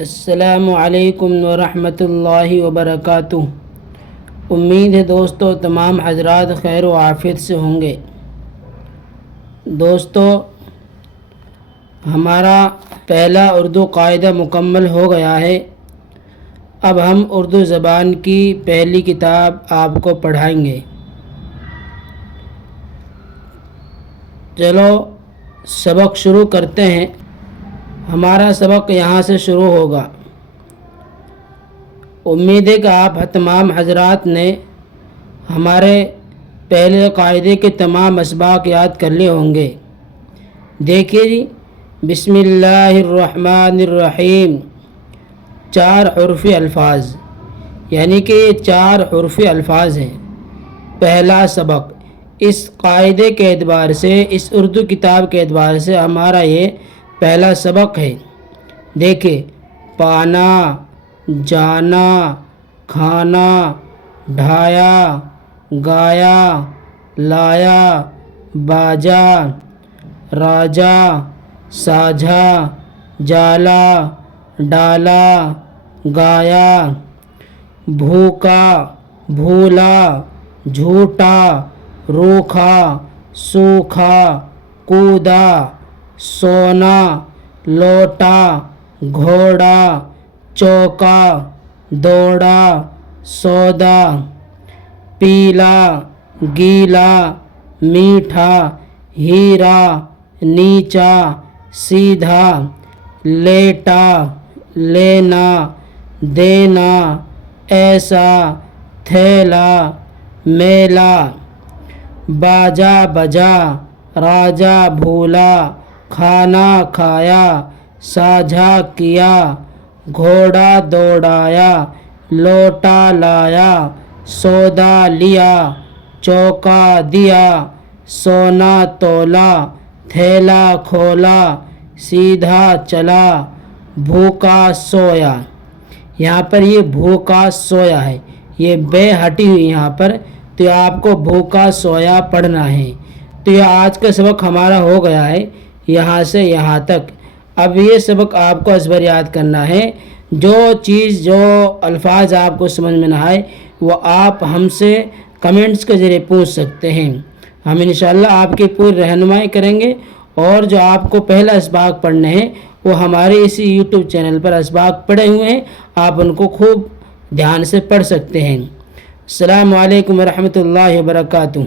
السلام علیکم ورحمۃ اللہ وبرکاتہ۔ امید ہے دوستو تمام حضرات خیر و عافیت سے ہوں گے۔ دوستو ہمارا پہلا اردو قاعدہ مکمل ہو گیا ہے۔ اب ہم اردو زبان کی پہلی کتاب آپ کو پڑھائیں گے۔ چلو سبق شروع کرتے ہیں۔ ہمارا سبق یہاں سے شروع ہوگا۔ امید ہے کہ آپ تمام حضرات نے ہمارے پہلے قاعدے کے تمام اسباق یاد کر لیے ہوں گے۔ دیکھیے جی، بسم اللہ الرحمن الرحیم 4 حرفی الفاظ، یعنی کہ یہ 4 حرفی الفاظ ہیں۔ پہلا سبق اس قاعدے کے اعتبار سے، اس اردو کتاب کے اعتبار سے ہمارا یہ پہلا سبق ہے۔ دیکھیں، پانا، جانا، کھانا، ڈھایا، گایا، لایا، باجا، راجا، ساجھا، جالا، ڈالا، گایا، بھوکا، بھولا، جھوٹا، روکھا، سوکھا، کودا، سونا، لوٹا، گھوڑا، چوکا، دوڑا، سودا، پیلا، گیلا، میٹھا، ہیرا، نیچا، سیدھا، لیٹا، لینا، دینا، ایسا، تھیلا، میلا، باجا بجا، راجا بھولا، کھانا کھایا، ساجھا کیا، گھوڑا دوڑایا، لوٹا لایا، سودا لیا، چوکا دیا، سونا تولا، تھیلا کھولا، سیدھا چلا، بھوکا سویا۔ یہاں پر یہ بھوکا سویا ہے، یہ بے ہٹی ہوئی یہاں پر، تو آپ کو بھوکا سویا پڑھنا ہے۔ تو یہ آج کا سبق ہمارا ہو گیا ہے یہاں سے یہاں تک۔ اب یہ سبق آپ کو ازبر یاد کرنا ہے۔ جو الفاظ آپ کو سمجھ میں نہ آئے وہ آپ ہم سے کمنٹس کے ذریعے پوچھ سکتے ہیں۔ ہم انشاءاللہ آپ کی پوری رہنمائی کریں گے، اور جو آپ کو پہلا اسباق پڑھنے ہیں وہ ہمارے اسی یوٹیوب چینل پر اسباق پڑھے ہوئے ہیں، آپ ان کو خوب دھیان سے پڑھ سکتے ہیں۔ السلام علیکم ورحمۃ اللہ وبرکاتہ۔